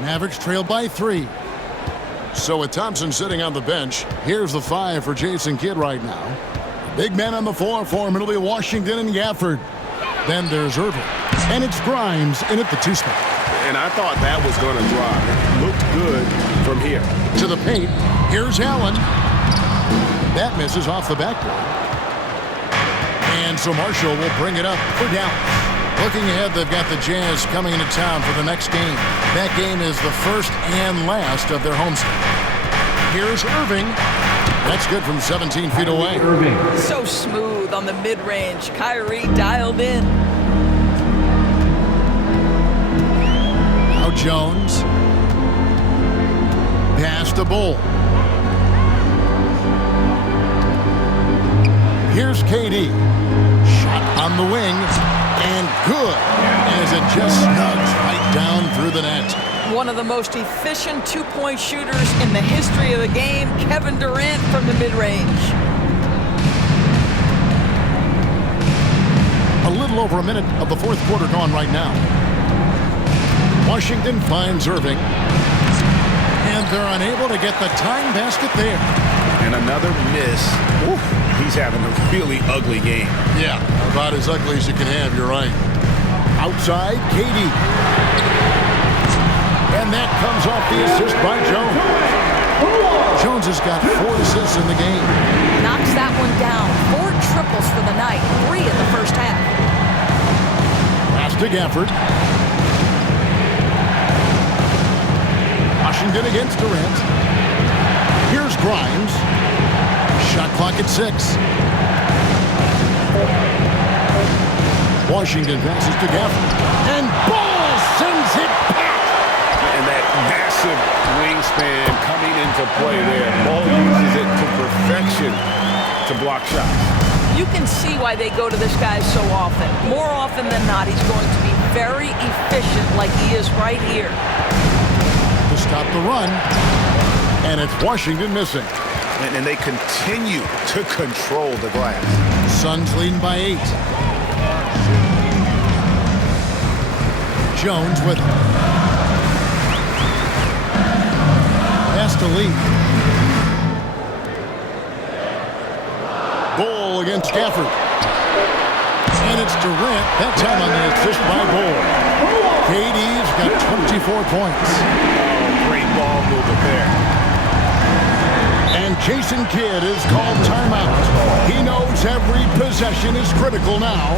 Mavericks trail by 3. So with Thompson sitting on the bench, here's the 5 for Jason Kidd right now. Big man on the floor for him. It'll be Washington and Gafford. Then there's Irving. And it's Grimes in at the 2 spot. And I thought that was going to drop. It looked good from here. To the paint. Here's Allen. That misses off the backboard. And so Marshall will bring it up for Dallas. Looking ahead, they've got the Jazz coming into town for the next game. That game is the first and last of their homestand. Here's Irving. That's good from 17 feet away. Irving. So smooth on the mid-range. Kyrie dialed in. Now Jones. Pass to Bull. Here's KD. Shot on the wing. And good. As it just snugs right down through the net. One of the most efficient two-point shooters in the history of the game, Kevin Durant from the mid-range. A little over a minute of the fourth quarter gone right now. Washington finds Irving. And they're unable to get the time basket there. And another miss. Ooh, he's having a really ugly game. Yeah, about as ugly as you can have, you're right. Outside, KD. And that comes off the assist by Jones. Jones has got 4 assists in the game. Knocks that one down. 4 triples for the night. 3 in the first half. Pass to Gafford. Washington against Durant. Here's Grimes. Shot clock at 6. Washington passes to Gafford. And Ball sends it back. And that massive wingspan coming into play there. Ball uses it to perfection to block shots. You can see why they go to this guy so often. More often than not, he's going to be very efficient like he is right here. To stop the run. And it's Washington missing. And they continue to control the glass. Suns leading by 8. Jones with him. Pass to Lee. Bull against Gafford. And it's Durant, that time on the assist by Bull. KD's got 24 points. Oh, great ball movement there. And Jason Kidd is called timeout. He knows every possession is critical now.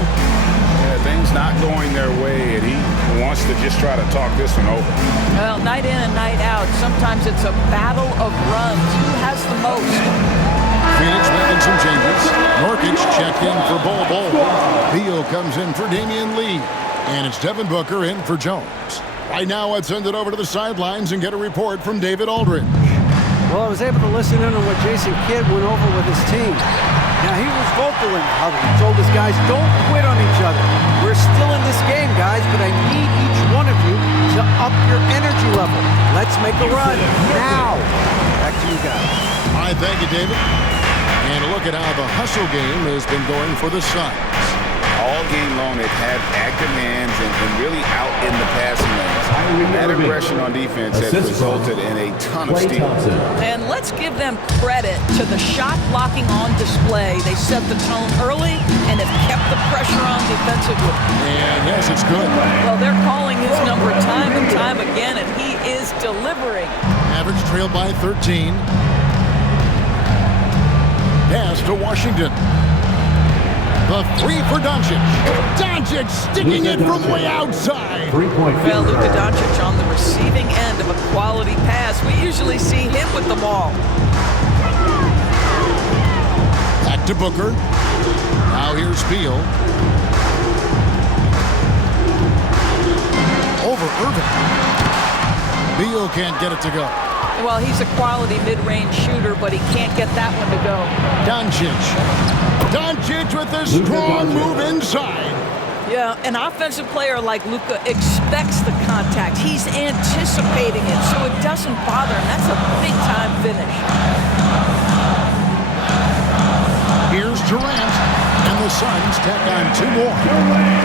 Yeah, things not going their way, and he wants to just try to talk this one over. Well, night in and night out, sometimes it's a battle of runs. Who has the most? Phoenix making some changes. Nurkic checked in for Bull. Beal comes in for Damian Lee. And it's Devin Booker in for Jones. Right now, let's send it over to the sidelines and get a report from David Aldridge. Well, I was able to listen in on what Jason Kidd went over with his team. Now, he was vocal in how he told his guys, don't quit on each other. We're still in this game, guys, but I need each one of you to up your energy level. Let's make a run now. Back to you guys. All right, thank you, David. And a look at how the hustle game has been going for the Suns. All game long, they've had active hands and really out in the passing lanes. And that aggression on defense has resulted in a ton of steals. And let's give them credit to the shot blocking on display. They set the tone early and have kept the pressure on defensively. And yes, it's good. Well, they're calling his number time and time again, and he is delivering. Mavericks trailed by 13. Pass to Washington. The 3 for Doncic. Doncic sticking it from way outside. 3-point Well, Luka Doncic on the receiving end of a quality pass. We usually see him with the ball. Back to Booker. Now here's Beal. Over Irving. Beal can't get it to go. Well, he's a quality mid-range shooter, but he can't get that one to go. Doncic. Doncic with a strong move inside. Yeah, an offensive player like Luka expects the contact. He's anticipating it, so it doesn't bother him. That's a big-time finish. Here's Durant, and the Suns tack on 2 more.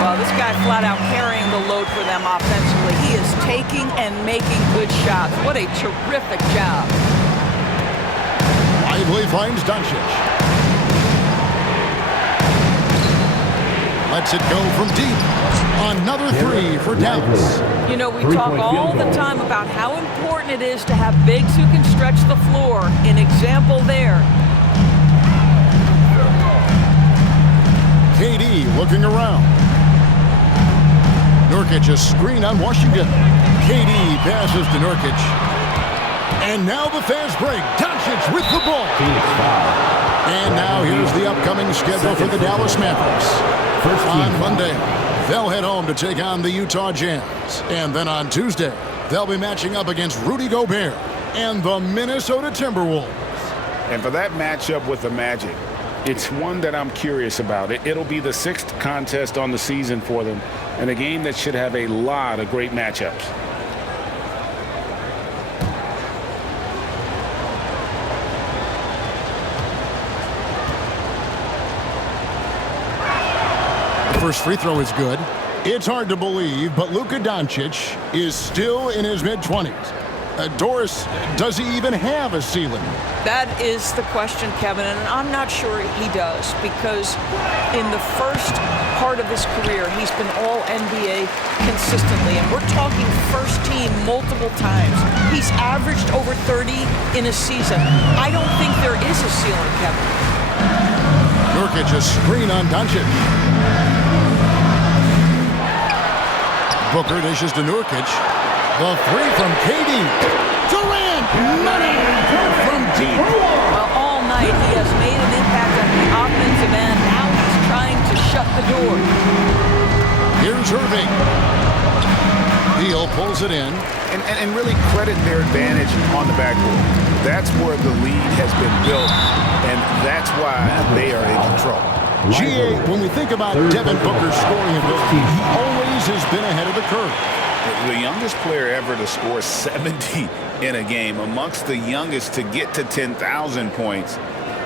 Well, this guy flat out carrying the load for them offensively. He is taking and making good shots. What a terrific job. Lively finds Doncic. Lets it go from deep. Another 3 for Dallas. You know, we talk all the time about how important it is to have bigs who can stretch the floor. An example there. KD looking around. Nurkic a screen on Washington. KD passes to Nurkic. And now the fast break. Doncic with the ball. And now here's the upcoming schedule for the Dallas Mavericks. On Monday, they'll head home to take on the Utah Jazz. And then on Tuesday, they'll be matching up against Rudy Gobert and the Minnesota Timberwolves. And for that matchup with the Magic, it's one that I'm curious about. It'll be the 6th contest on the season for them, and a game that should have a lot of great matchups. First free throw is good. It's hard to believe, but Luka Doncic is still in his mid-20s. Doris, does he even have a ceiling? That is the question, Kevin, and I'm not sure he does, because in the first part of his career, he's been all NBA consistently, and we're talking first team multiple times. He's averaged over 30 in a season. I don't think there is a ceiling, Kevin. Nurkic a screen on Doncic. Booker dishes to Nurkic. The 3 from KD. Durant! Money from deep. Well, all night he has made an impact on the offensive end. Now he's trying to shut the door. Here's Irving. Beal pulls it in. And really credit their advantage on the backboard. That's where the lead has been built, and that's why they are in control. GA, when we think about Devin Booker's scoring ability, he always has been ahead of the curve. The youngest player ever to score 70 in a game, amongst the youngest to get to 10,000 points.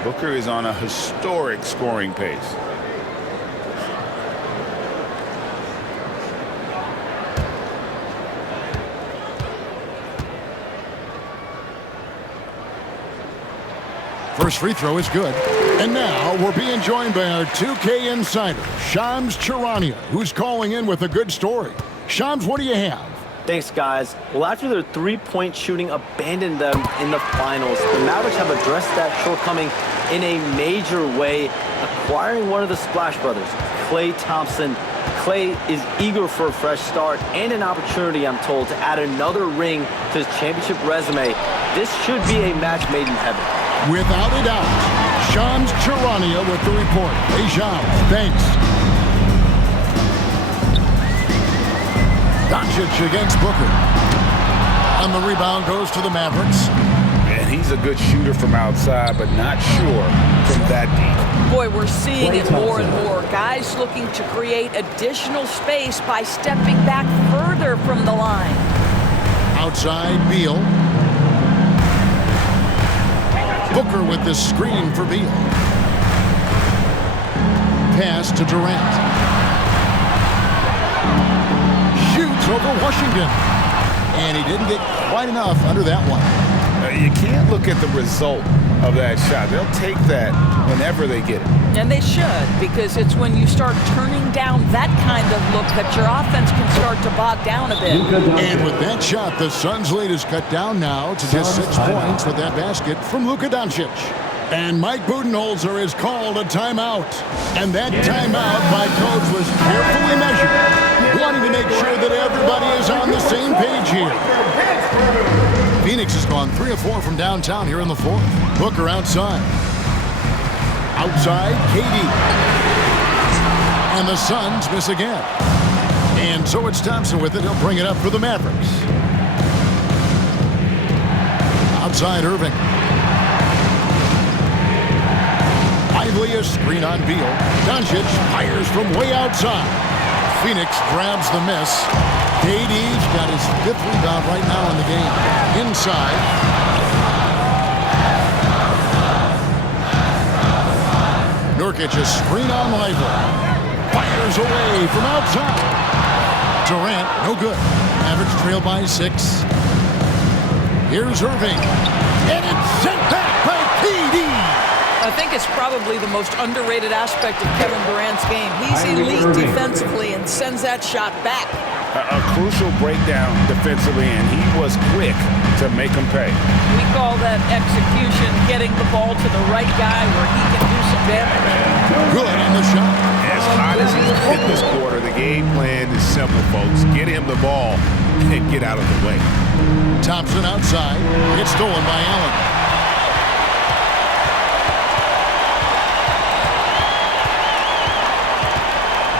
Booker is on a historic scoring pace. First free throw is good. And now we're being joined by our 2K insider, Shams Charania, who's calling in with a good story. Shams, what do you have? Thanks, guys. Well, after their three-point shooting abandoned them in the finals, the Mavericks have addressed that shortcoming in a major way, acquiring one of the Splash Brothers, Klay Thompson. Klay is eager for a fresh start and an opportunity, I'm told, to add another ring to his championship resume. This should be a match made in heaven. Without a doubt. Shams Charania with the report. Hey, Shams, thanks. Doncic against Booker. And the rebound goes to the Mavericks. And he's a good shooter from outside, but not sure from that deep. Boy, we're seeing it more and more. Guys looking to create additional space by stepping back further from the line. Outside, Beal. Booker with the screen for Beal. Pass to Durant. Shoots over Washington. And he didn't get quite enough under that one. You can't look at the result of that shot. They'll take that whenever they get it. And they should, because it's when you start turning down that kind of look that your offense can start to bog down a bit. And with that shot, the Suns' lead is cut down now to just 6 points with that basket from Luka Doncic. And Mike Budenholzer has called a timeout. And that timeout by coach was carefully measured, wanting to make sure that everybody is on the same page here. Phoenix has gone 3 of 4 from downtown here in the fourth. Booker outside. Outside, KD. And the Suns miss again. And so it's Thompson with it. He'll bring it up for the Mavericks. Outside, Irving. Lively a screen on Beal. Doncic fires from way outside. Phoenix grabs the miss. KD's got his 5th rebound right now in the game. Inside. Nurkic a screen on Lively. Fires away from outside. Durant, no good. Mavericks trail by 6. Here's Irving. And it's sent back by KD. I think it's probably the most underrated aspect of Kevin Durant's game. He's elite defensively and sends that shot back. A crucial breakdown defensively, and he was quick to make him pay. We call that execution, getting the ball to the right guy where he can do some damage. Good on the shot. As hot as he's been this quarter, the game plan is simple, folks. Get him the ball and get out of the way. Thompson outside. It's stolen by Allen.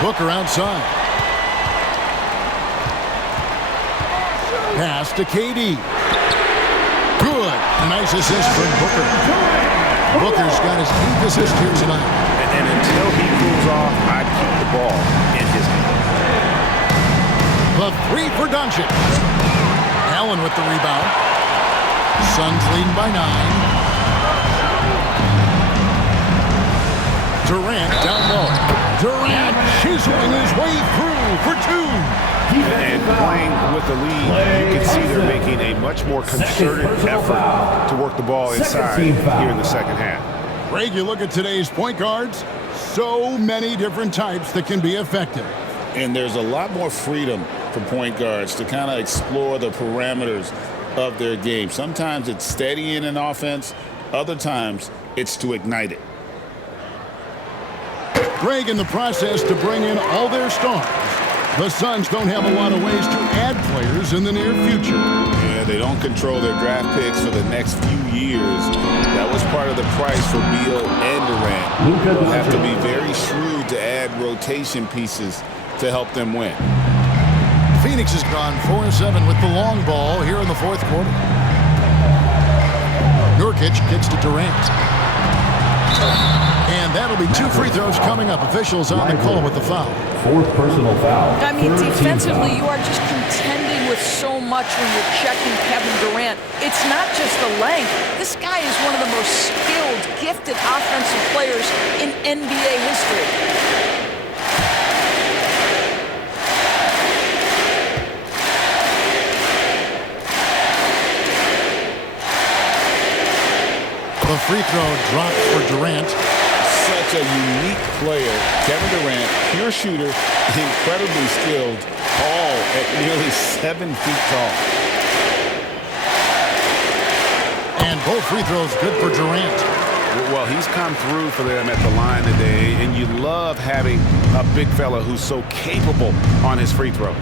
Booker outside. Pass to KD. Good. A nice assist from Booker. Booker's got his 8th assist here tonight. And until he cools off, I'd keep the ball in his hand. The 3 for Doncic. Allen with the rebound. Suns leading by 9. Durant down low. Durant chiseling his way through for 2. And playing with the lead, you can see they're making a much more concerted effort to work the ball inside here in the second half. Greg, you look at today's point guards, so many different types that can be effective. And there's a lot more freedom for point guards to kind of explore the parameters of their game. Sometimes it's steadying an offense. Other times it's to ignite it. Greg in the process to bring in all their stars. The Suns don't have a lot of ways to add players in the near future. Yeah, they don't control their draft picks for the next few years. That was part of the price for Beal and Durant. They'll have to be very shrewd to add rotation pieces to help them win. Phoenix has gone 4-7 with the long ball here in the 4th quarter. Nurkic kicks to Durant. And that'll be 2 free throws coming up. Officials on the call with the foul. 4th personal foul. I mean, defensively, you are just contending with so much when you're checking Kevin Durant. It's not just the length. This guy is one of the most skilled, gifted offensive players in NBA history. The free throw drops for Durant. Such a unique player. Kevin Durant, pure shooter, incredibly skilled, tall at nearly 7 feet tall. And both free throws good for Durant. Well, he's come through for them at the line today, and you love having a big fella who's so capable on his free throws.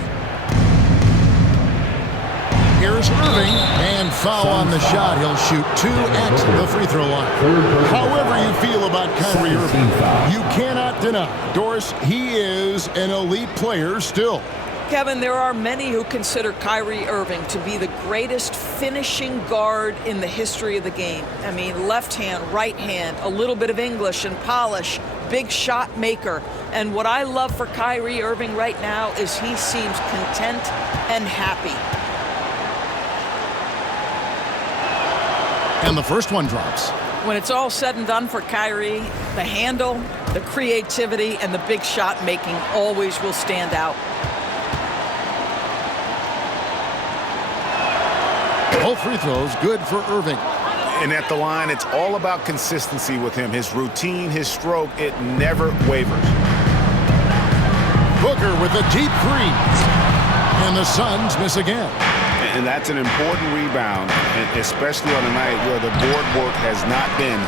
Here's Irving, and foul on the shot. He'll shoot 2 at the free throw line. However you feel about Kyrie Irving, you cannot deny, Doris, he is an elite player still. Kevin, there are many who consider Kyrie Irving to be the greatest finishing guard in the history of the game. I mean, left hand, right hand, a little bit of English and polish, big shot maker. And what I love for Kyrie Irving right now is he seems content and happy. And the first one drops. When it's all said and done for Kyrie, the handle, the creativity, and the big shot making always will stand out. Both free throws good for Irving. And at the line, it's all about consistency with him. His routine, his stroke, it never wavers. Booker with a deep 3. And the Suns miss again. And that's an important rebound, especially on a night where the board work has not been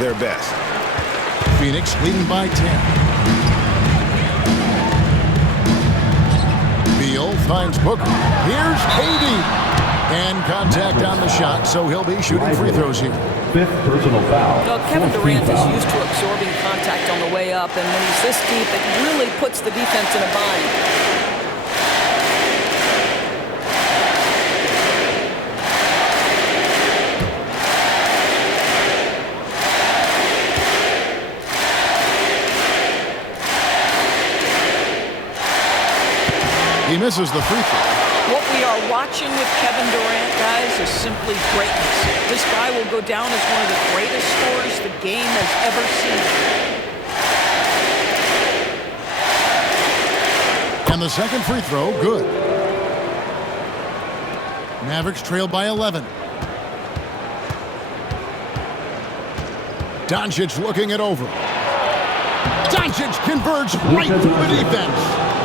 their best. Phoenix leading by 10. Beal finds Booker. Here's KD. And contact on the shot, so he'll be shooting free throws here. 5th personal foul. Well, Kevin Durant is used to absorbing contact on the way up, and when he's this deep, it really puts the defense in a bind. He misses the free throw. What we are watching with Kevin Durant, guys, is simply greatness. This guy will go down as one of the greatest scorers the game has ever seen. And the second free throw, good. Mavericks trail by 11. Doncic looking it over. Doncic converts right through the defense.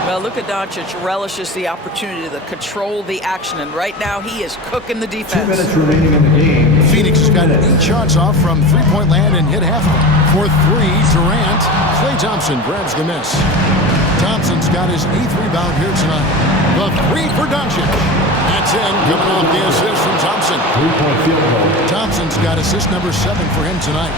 Well, Luka Doncic relishes the opportunity to control the action, and right now he is cooking the 2 defense. minutes remaining in the game. Phoenix has got 8 shots off from three-point land and hit half of them. For 3, Durant. Klay Thompson grabs the miss. Thompson's got his 8th rebound here tonight. The 3 for Doncic. That's in, coming off the assist from Thompson. 3-point field goal. Thompson's got assist number 7 for him tonight.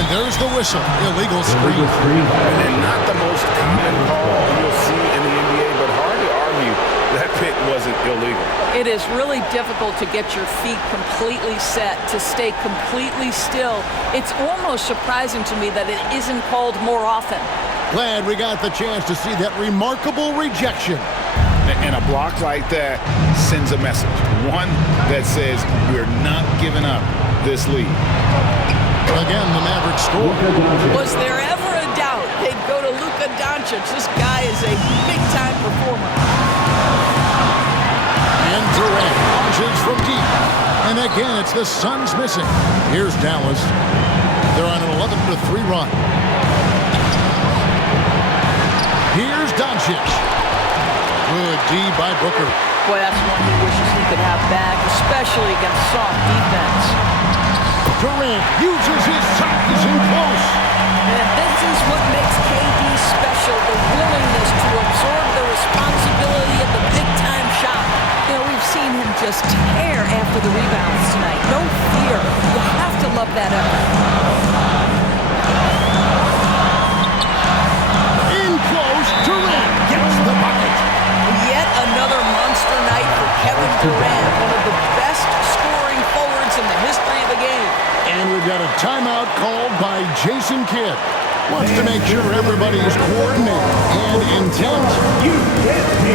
And there's the whistle. Illegal screen. And not the most common call you'll see in the NBA, but hard to argue that pick wasn't illegal. It is really difficult to get your feet completely set, to stay completely still. It's almost surprising to me that it isn't called more often. Glad we got the chance to see that remarkable rejection. And a block like that sends a message. One that says we're not giving up this lead. Again, the Mavericks score. Was there ever a doubt they'd go to Luka Doncic? This guy is a big-time performer. And Durant launches from deep. And again, it's the Suns missing. Here's Dallas. They're on an 11-3 run. Here's Doncic. Good D by Brkyr. Boy, that's one he wishes he could have back, especially against soft defense. Durant uses his size in close. And this is what makes KD special, the willingness to absorb the responsibility of the big-time shot. You know, we've seen him just tear after the rebounds tonight. No fear. You have to love that effort. In close, Durant gets the bucket. Yet another monster night for Kevin Durant, one of the best scoring forwards in the history of the game. And we've got a timeout called by Jason Kidd. Wants to make sure everybody is coordinated and intent. Give it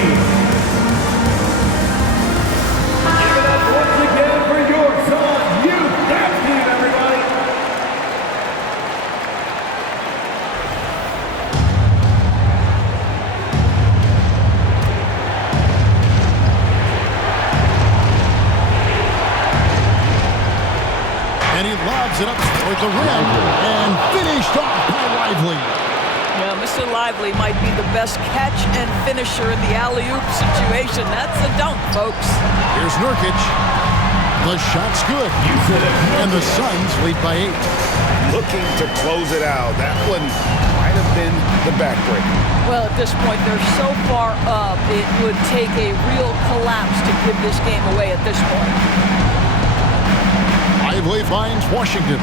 up once again for your son, that team, everybody. And he lobs it up toward the rim and finished off by Lively. Yeah, Mr. Lively might be the best catch and finisher in the alley-oop situation. That's a dunk, folks. Here's Nurkic. The shot's good. And the Suns lead by 8. Looking to close it out. That one might have been the backbreaker. Well, at this point, they're so far up, it would take a real collapse to give this game away at this point. Lively finds Washington.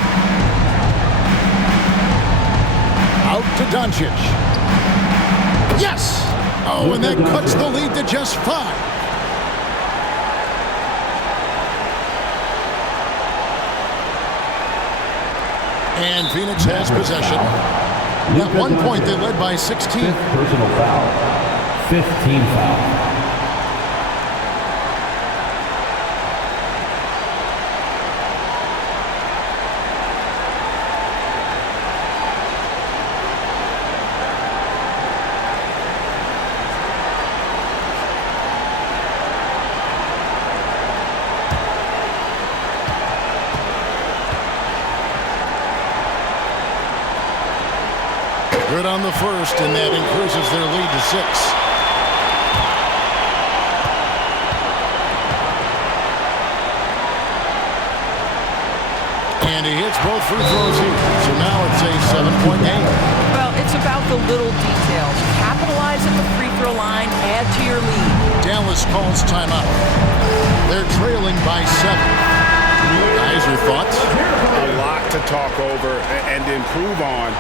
Out to Doncic. Yes! Oh, and that cuts the lead to just 5. And Phoenix has possession. At one point, they led by 16. 5th personal foul. 15 foul. Good on the first, and that increases their lead to 6. And he hits both free throws here. So now it's a 7-point game. Well, it's about the little details. Capitalize at the free throw line, add to your lead. Dallas calls timeout. They're trailing by 7. Guys, your thoughts? A lot to talk over and improve on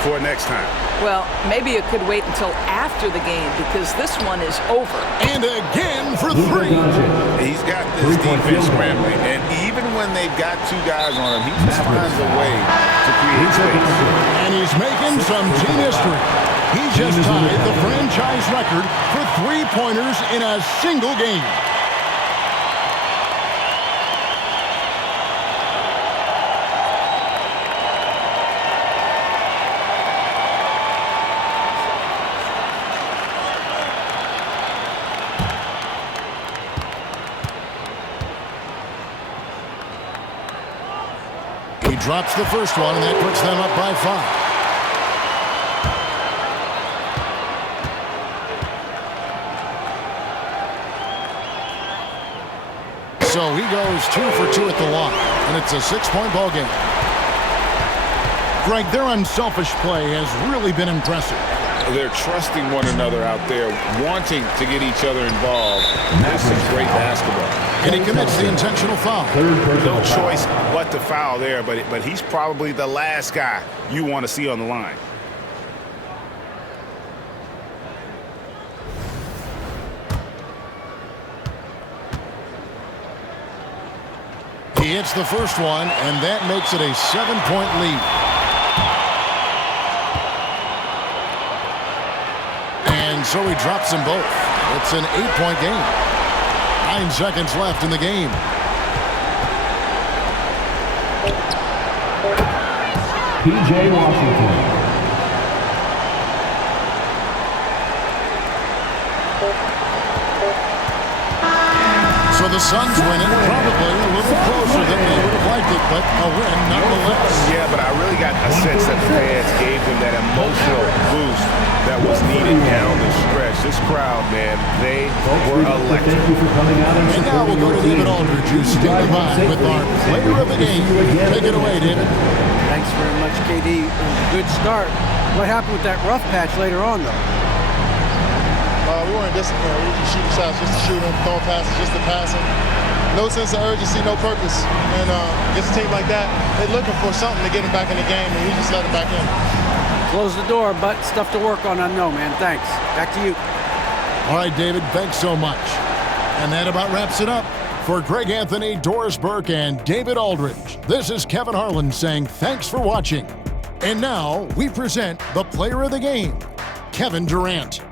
for next time. Well, maybe it could wait until after the game because this one is over. And again for 3. He's got this defense scrambling, and even when they've got 2 guys on him, he just finds a way to create space. And he's making some team history. He just tied the franchise record for 3-pointers in a single game. drops the first one, and that puts them up by 5. So he goes 2 for 2 at the line, and it's a 6-point ball game. Greg, their unselfish play has really been impressive. They're trusting one another out there, wanting to get each other involved. This is great basketball. And he commits the intentional foul. No choice but to foul there, but he's probably the last guy you want to see on the line. He hits the first one, and that makes it a 7-point lead. And so he drops them both. It's an 8-point game. 9 seconds left in the game. P.J. Washington. So the Suns win it, probably a little closer than they would have liked it, but a win nonetheless. Yeah, but I really got a sense that the fans gave them that emotional boost that was needed down the stretch. This crowd, man, they were electric. And now we'll go to David Aldridge, who's standing by with our player of the game. Take it away, David. Thanks very much, KD. It was a good start. What happened with that rough patch later on, though? We weren't disciplined. We were just shooting shots just to shoot them, throwing passes just to pass them. No sense of urgency, no purpose. And against a team like that, they're looking for something to get them back in the game, and we just let them back in. Close the door, but stuff to work on. I know, man. Thanks. Back to you. All right, David, thanks so much. And that about wraps it up. For Greg Anthony, Doris Burke, and David Aldridge, this is Kevin Harlan saying thanks for watching. And now we present the player of the game, Kevin Durant.